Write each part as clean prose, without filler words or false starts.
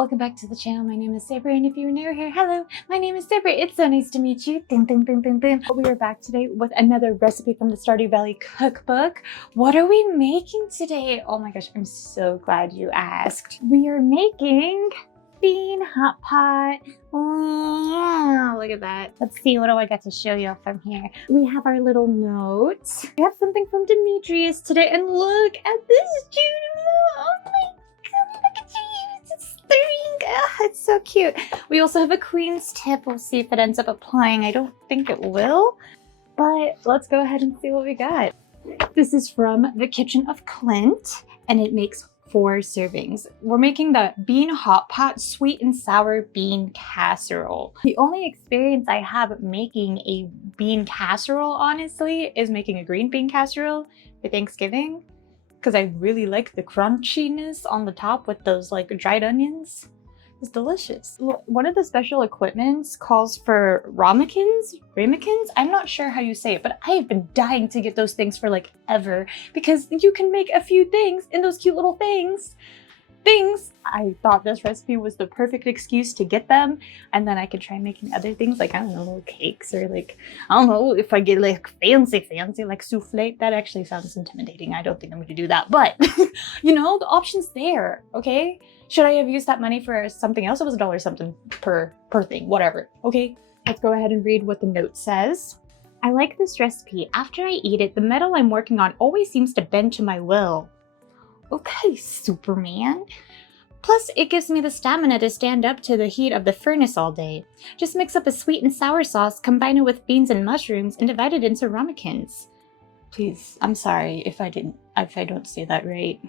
welcome back to the channel. My name is Searbear, and if you're new here, hello, my name is Searbear. It's so nice to meet you. Dun, dun, dun, dun, dun. We are back today with another recipe from the Stardew Valley cookbook. What are we making today? Oh my gosh, I'm so glad you asked. We are making bean hot pot. Oh, look at that. Let's see, what do I got to show you from here? We have our little notes. We have something from Demetrius today, and look at this cute little, oh my god, look at you, it's stirring. It's so cute. We also have a queen's tip. We'll see if it ends up applying. I don't think it will, but let's go ahead and see what we got. This is from the kitchen of Clint, and it makes 4 servings. We're making the bean hot pot sweet and sour bean casserole. The only experience I have making a bean casserole, honestly, is making a green bean casserole for Thanksgiving, because I really like the crunchiness on the top with those like dried onions. It's delicious. One of the special equipments calls for ramekins. I'm not sure how you say it, but I have been dying to get those things for like ever, because you can make a few things in those cute little things. I thought this recipe was the perfect excuse to get them, and then I could try making other things like, I don't know, little cakes, or like, I don't know, if I get like fancy like souffle. That actually sounds intimidating. I don't think I'm gonna do that, but you know, the option's there, okay? Should I have used that money for something else? It was $1 something per thing, whatever, okay? Let's go ahead and read what the note says. I like this recipe. After I eat it, the metal I'm working on always seems to bend to my will. Okay, Superman. Plus, it gives me the stamina to stand up to the heat of the furnace all day. Just mix up a sweet and sour sauce, combine it with beans and mushrooms, and divide it into ramekins. Please, I'm sorry if I don't say that right.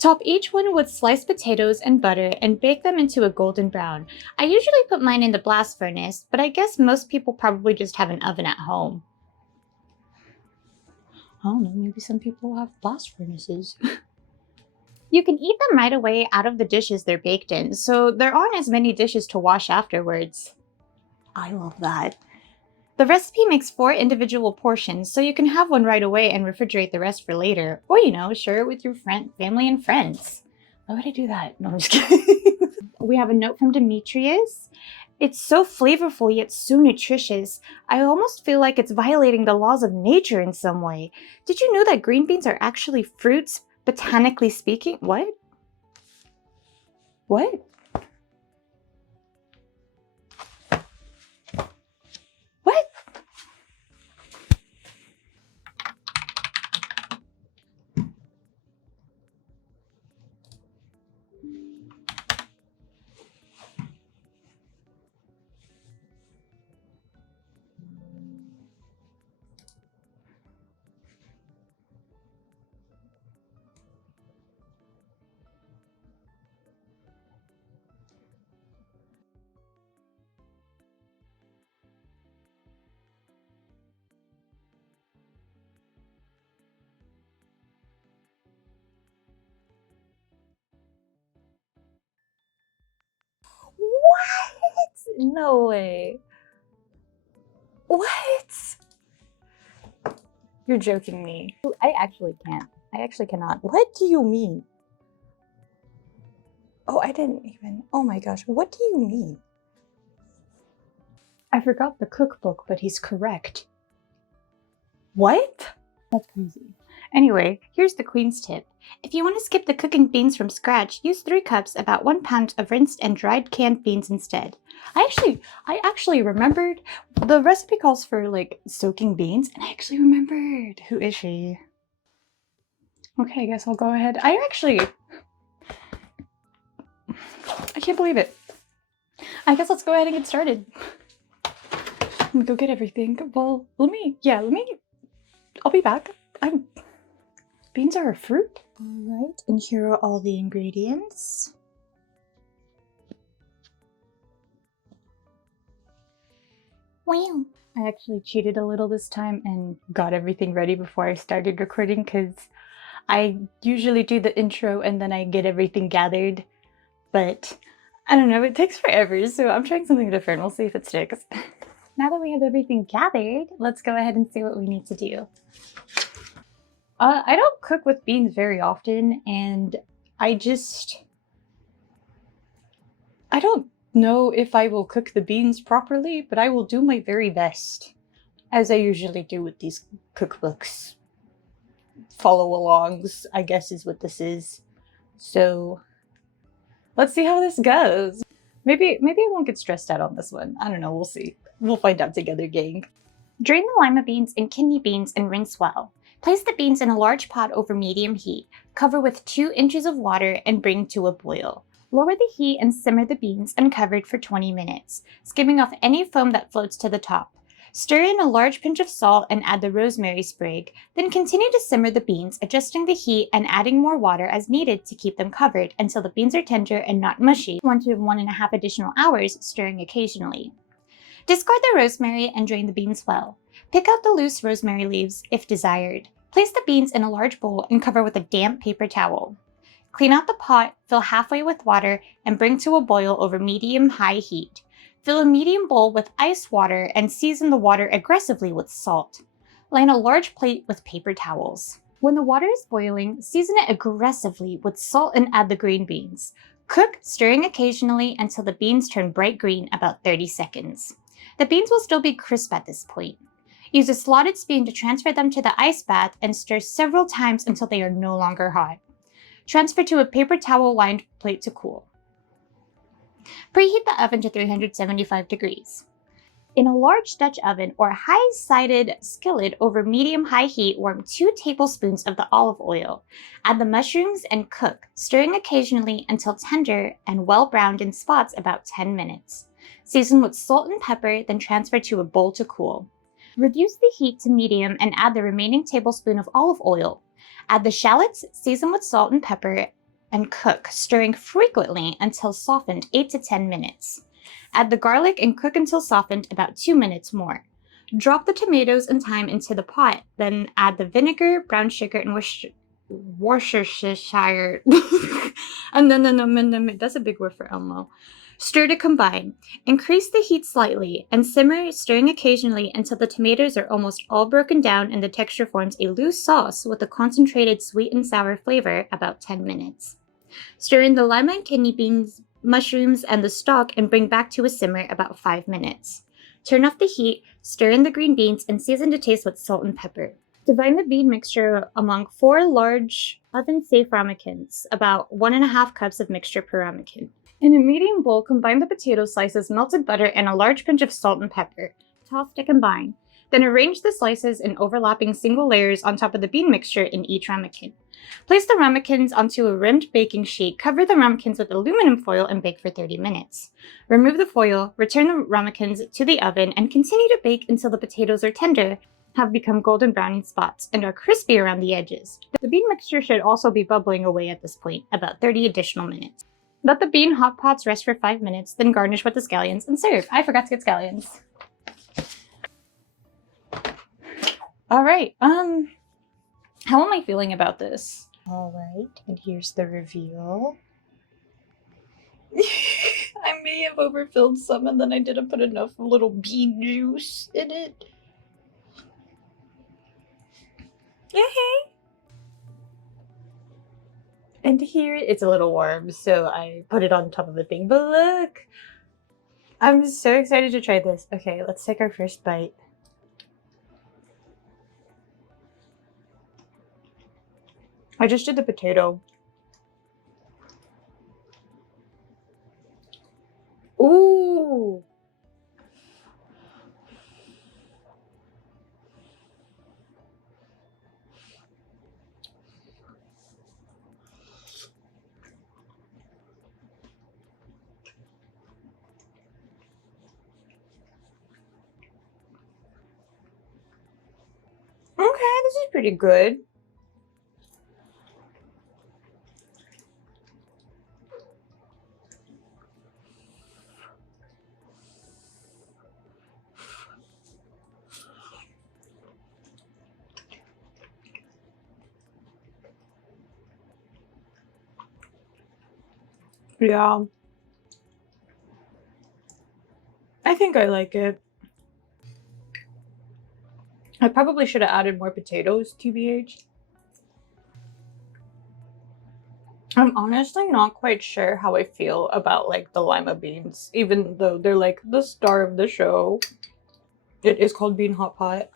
Top each one with sliced potatoes and butter and bake them into a golden brown. I usually put mine in the blast furnace, but I guess most people probably just have an oven at home. I don't know, maybe some people have blast furnaces. You can eat them right away out of the dishes they're baked in, so there aren't as many dishes to wash afterwards. I love that. The recipe makes 4 individual portions, so you can have one right away and refrigerate the rest for later. Or, you know, share it with your family and friends. Why would I do that? No, I'm just kidding. We have a note from Demetrius. It's so flavorful yet so nutritious. I almost feel like it's violating the laws of nature in some way. Did you know that green beans are actually fruits, botanically speaking? What? What? What? What? No way. What? You're joking me. I actually can't. I actually cannot. What do you mean? Oh, I didn't even. Oh my gosh. What do you mean? I forgot the cookbook, but he's correct. What? That's crazy. Anyway, here's the queen's tip. If you want to skip the cooking beans from scratch, use 3 cups, about 1 pound of rinsed and dried canned beans instead. I actually remembered the recipe calls for like soaking beans, and I actually remembered. Who is she? Okay, I guess I'll go ahead. I can't believe it. I guess let's go ahead and get started. I'm gonna go get everything. Well, I'll be back. Beans are a fruit. All right, and here are all the ingredients. Wow. I actually cheated a little this time and got everything ready before I started recording, because I usually do the intro and then I get everything gathered, but I don't know, it takes forever, so I'm trying something different. We'll see if it sticks. Now that we have everything gathered, let's go ahead and see what we need to do. I don't cook with beans very often, and I just I don't know if I will cook the beans properly, but I will do my very best, as I usually do with these cookbooks. Follow-alongs, I guess, is what this is. So let's see how this goes. Maybe I won't get stressed out on this one. I don't know, we'll see. We'll find out together, gang. Drain the lima beans and kidney beans and rinse well. Place the beans in a large pot over medium heat. Cover with 2 inches of water and bring to a boil. Lower the heat and simmer the beans uncovered for 20 minutes, skimming off any foam that floats to the top. Stir in a large pinch of salt and add the rosemary sprig, then continue to simmer the beans, adjusting the heat and adding more water as needed to keep them covered until the beans are tender and not mushy, 1 to 1.5 additional hours, stirring occasionally. Discard the rosemary and drain the beans well. Pick out the loose rosemary leaves if desired. Place the beans in a large bowl and cover with a damp paper towel. Clean out the pot, fill halfway with water, and bring to a boil over medium-high heat. Fill a medium bowl with ice water and season the water aggressively with salt. Line a large plate with paper towels. When the water is boiling, season it aggressively with salt and add the green beans. Cook, stirring occasionally until the beans turn bright green, about 30 seconds. The beans will still be crisp at this point. Use a slotted spoon to transfer them to the ice bath and stir several times until they are no longer hot. Transfer to a paper towel-lined plate to cool. Preheat the oven to 375 degrees. In a large Dutch oven or high-sided skillet over medium-high heat, warm 2 tablespoons of the olive oil. Add the mushrooms and cook, stirring occasionally until tender and well browned in spots, about 10 minutes. Season with salt and pepper, then transfer to a bowl to cool. Reduce the heat to medium and add the remaining tablespoon of olive oil. Add the shallots, season with salt and pepper, and cook, stirring frequently until softened, 8 to 10 minutes. Add the garlic and cook until softened, about 2 minutes more. Drop the tomatoes and thyme into the pot, then add the vinegar, brown sugar, and Worcestershire. And then that's a big word for Elmo. Stir to combine. Increase the heat slightly and simmer, stirring occasionally until the tomatoes are almost all broken down and the texture forms a loose sauce with a concentrated sweet and sour flavor, about 10 minutes. Stir in the lima and kidney beans, mushrooms, and the stock and bring back to a simmer, about 5 minutes. Turn off the heat, stir in the green beans, and season to taste with salt and pepper. Divide the bean mixture among 4 large oven-safe ramekins, about 1.5 cups of mixture per ramekin. In a medium bowl, combine the potato slices, melted butter, and a large pinch of salt and pepper. Toss to combine. Then arrange the slices in overlapping single layers on top of the bean mixture in each ramekin. Place the ramekins onto a rimmed baking sheet, cover the ramekins with aluminum foil, and bake for 30 minutes. Remove the foil, return the ramekins to the oven, and continue to bake until the potatoes are tender, have become golden brown in spots, and are crispy around the edges. The bean mixture should also be bubbling away at this point, about 30 additional minutes. Let the bean hot pots rest for 5 minutes, then garnish with the scallions and serve. I forgot to get scallions. All right, how am I feeling about this? All right, and here's the reveal. I may have overfilled some and then I didn't put enough little bean juice in it. Yay! And here, it's a little warm, so I put it on top of the thing. But look! I'm so excited to try this. Okay, let's take our first bite. I just did the potato. Ooh! Okay, this is pretty good. Yeah. I think I like it. I probably should have added more potatoes, TBH. I'm honestly not quite sure how I feel about like the lima beans, even though they're like the star of the show. It is called bean hot pot.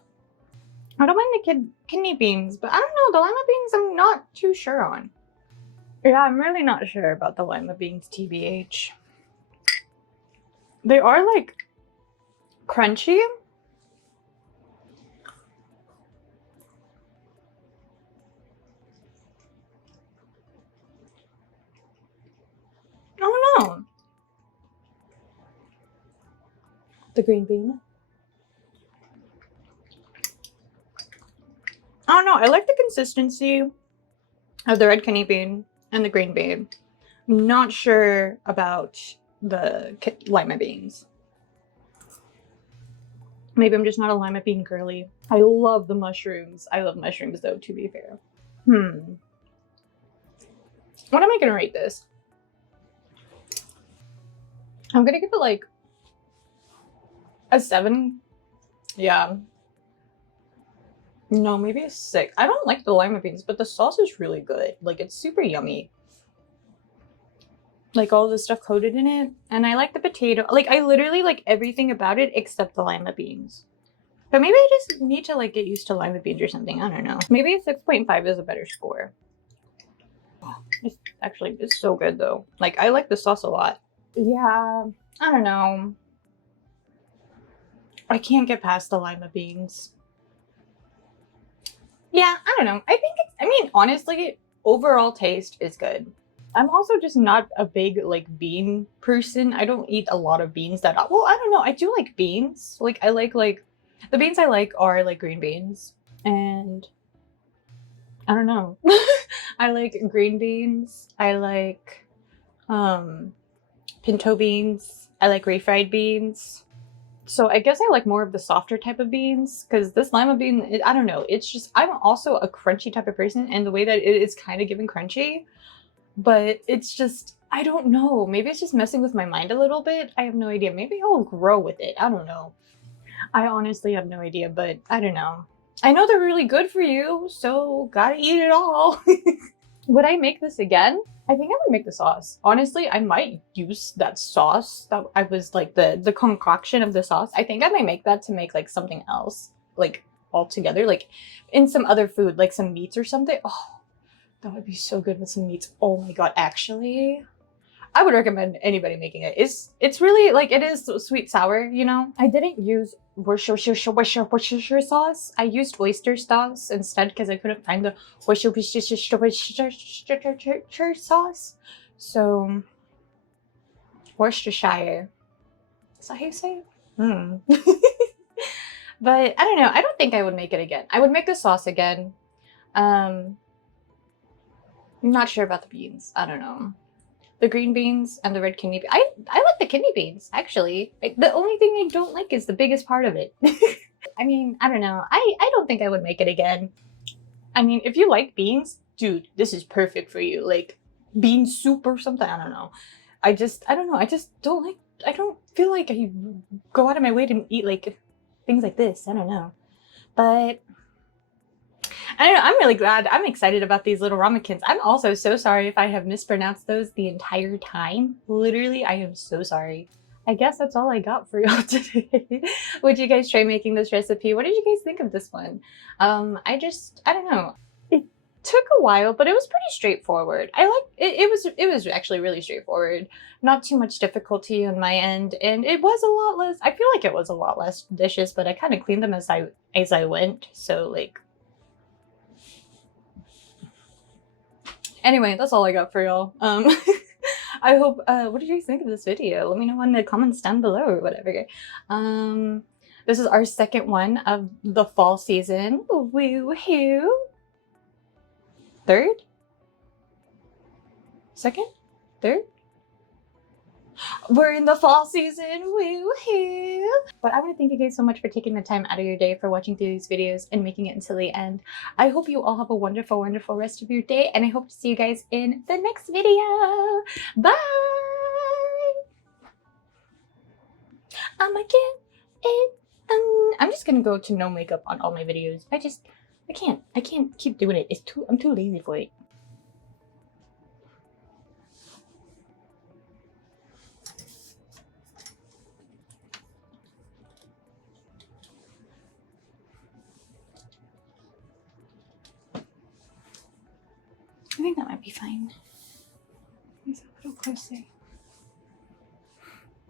I don't mind the kidney beans, but I don't know, the lima beans I'm not too sure on. Yeah, I'm really not sure about the lima beans, TBH. They are like crunchy. I don't know. The green bean. I don't know. I like the consistency of the red kidney bean and the green bean. I'm not sure about the lima beans. Maybe I'm just not a lima bean girly. I love the mushrooms. I love mushrooms though, to be fair. What am I gonna rate this? I'm gonna give it like a 7. Yeah. No, maybe a 6. I don't like the lima beans, but the sauce is really good. Like, it's super yummy. Like, all the stuff coated in it. And I like the potato. Like, I literally like everything about it except the lima beans. But maybe I just need to, like, get used to lima beans or something. I don't know. Maybe a 6.5 is a better score. It's so good, though. Like, I like the sauce a lot. Yeah, I don't know. I can't get past the lima beans. Yeah, I don't know. I think it's, I mean, honestly, overall taste is good. I'm also just not a big, like, bean person. I don't eat a lot of beans that, well, I don't know. I do like beans. Like, I like, the beans I like are, like, green beans. And I don't know. I like green beans. I like, pinto beans. I like refried beans. So I guess I like more of the softer type of beans because this lima bean, I don't know. It's just, I'm also a crunchy type of person, and the way that it is kind of giving crunchy, but it's just, I don't know. Maybe it's just messing with my mind a little bit. I have no idea. Maybe I'll grow with it. I don't know. I honestly have no idea, but I don't know. I know they're really good for you, so gotta eat it all. Would I make this again? I think I would make the sauce. Honestly, I might use that sauce that I was like the concoction of the sauce. I think I might make that to make like something else, like all together, like in some other food, like some meats or something. Oh, that would be so good with some meats. Oh my god, actually, I would recommend anybody making it. It's really like, it is sweet sour, you know? I didn't use Worcestershire sauce. I used oyster sauce instead because I couldn't find the Worcestershire sauce. So Worcestershire. Is that how you say it? But I don't know. I don't think I would make it again. I would make the sauce again. I'm not sure about the beans. I don't know. The green beans and the red kidney beans. I like the kidney beans, actually. The only thing I don't like is the biggest part of it. I mean, I don't know. I don't think I would make it again. I mean, if you like beans, dude, this is perfect for you. Like, bean soup or something. I don't know. I don't know. I just don't like, I don't feel like I go out of my way to eat, like, things like this. I don't know. But I don't know, I'm really glad. I'm excited about these little ramekins. I'm also so sorry if I have mispronounced those the entire time. Literally, I am so sorry. I guess that's all I got for y'all today. Would you guys try making this recipe? What did you guys think of this one? I don't know. It took a while, but it was pretty straightforward. I like it. It was actually really straightforward. Not too much difficulty on my end, and it was a lot less. I feel like it was a lot less dishes, but I kind of cleaned them as I went. So like. Anyway, that's all I got for y'all. I hope, what did you guys think of this video? Let me know in the comments down below or whatever. This is our second one of the fall season. Woo-hoo. Third? Second? Third? We're in the fall season, woo-hoo! But I want to thank you guys so much for taking the time out of your day for watching through these videos and making it until the end. I hope you all have a wonderful, wonderful rest of your day, and I hope to see you guys in the next video. Bye! I'ma get it. I'm just gonna go to no makeup on all my videos. I can't keep doing it. I'm too lazy for it. I think that might be fine. Use a little closer.